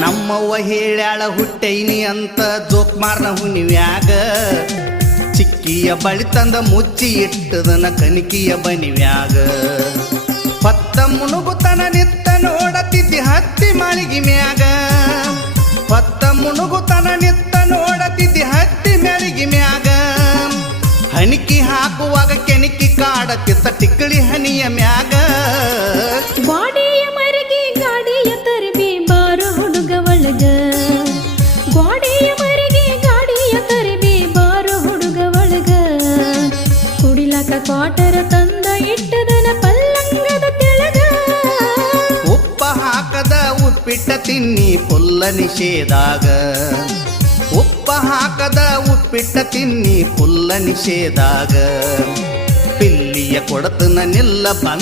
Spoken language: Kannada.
ನಮ್ಮವ್ವ ಹೇಳ್ಯಾಳ ಹುಟ್ಟೈನಿ ಅಂತ ಜೋಕ್ಮಾರ್ನ ಹುನಿವ್ಯಾಗ ಚಿಕ್ಕಿಯ ಬಳಿ ತಂದ ಮುಚ್ಚಿ ಇಟ್ಟದನ ಕನಿಕಿಯ ಬನಿವ್ಯಾಗ ಪತ್ತ ಮುಣುಗುತನ ನಿತ್ತ ನೋಡತಿದ್ದಿ ಹತ್ತಿ ಮಾಳಿಗೆ ಮ್ಯಾಗ ಪತ್ತ ಮುಣುಗುತನ ನಿತ್ತ ನೋಡತಿದ್ದಿ ಹತ್ತಿ ಮ್ಯಾಳಿಗೆ ಮ್ಯಾಗ ಹಣಿಕಿ ಹಾಕುವಾಗ ಕೆಣಕಿ ಕಾಡತಿತ್ತ ಟಿಕ್ಕಳಿ ಹನಿಯ ಮ್ಯಾಗ ಗಾಡಿಯ ಮರಗಿ ಗಾಡಿಯ ತರಬಿ ಬಾರು ಹುಡುಗ ಒಳಗ ಗಾಡಿಯ ಮರಗಿ ಗಾಡಿಯ ತರಬಿ ಬಾರು ಹುಡುಗ ಒಳಗ ಕುಡಿಲಕ ಕ್ವಾಟರ ತಂದ ಇಟ್ಟದನ ಪಲ್ಲಂಗದ ತೆಳಗ ಉಪ್ಪ ಹಾಕದ ಉಪ್ಪಿಟ್ಟ ತಿನ್ನಿ ಪುಲ್ಲ ನಿಷೇಧಾಗ ಉಪ್ಪ ಹಾಕದ ಉಪ್ಪಿಟ್ಟ ತಿನ್ನಿ ಪುಲ್ಲ ನಿಷೇಧಾಗ ಪಿಲ್ಲಿಯ ಕೊಡತನ ನಿಲ್ಲ ಬಂದ